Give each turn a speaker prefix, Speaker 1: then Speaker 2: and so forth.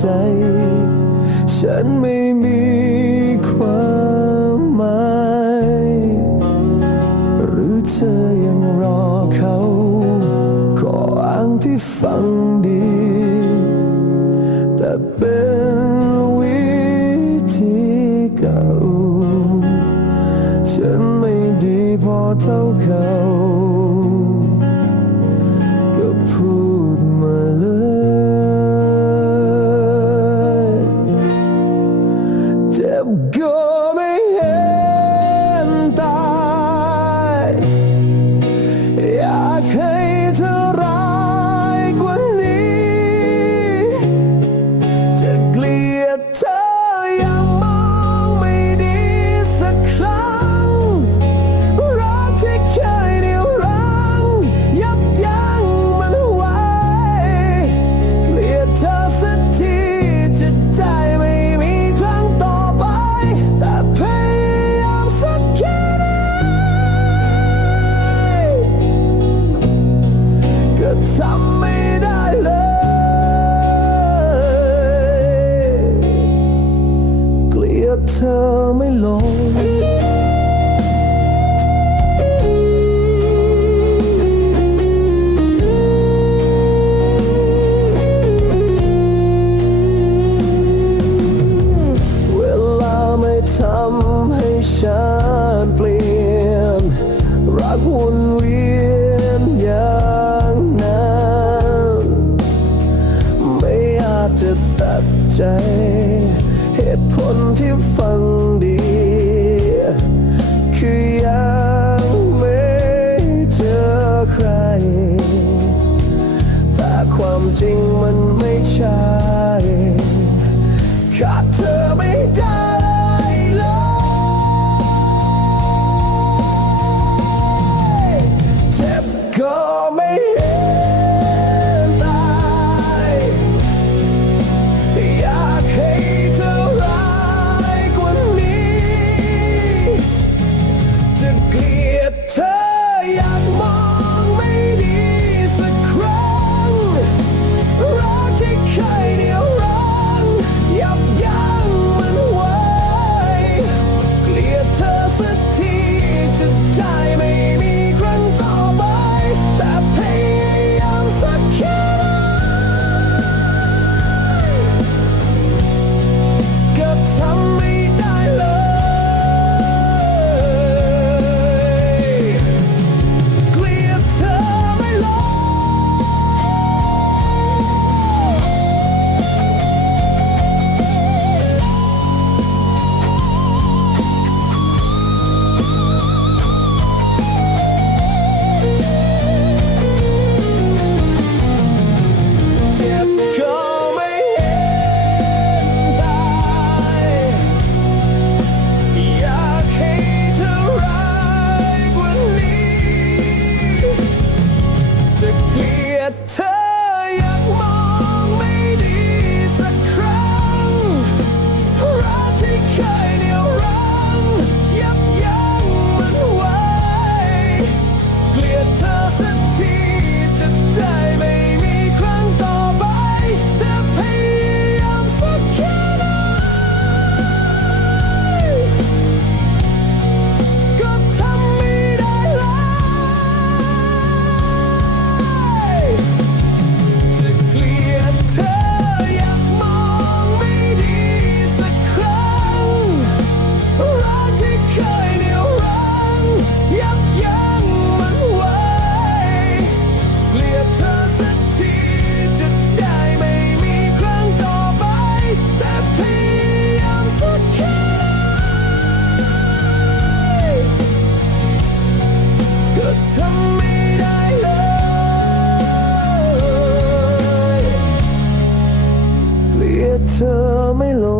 Speaker 1: ใจ ฉันไม่มีความหมาย หรือเธอยังรอเขาก็อ้างที่ฟังดี แต่เป็นวิธีเก่า ฉันไม่ดีพอเท่าเขา the. มันไม่ใช่ขาดเธอ ทำไม่ได้เลยเกลียดเธอไม่ลง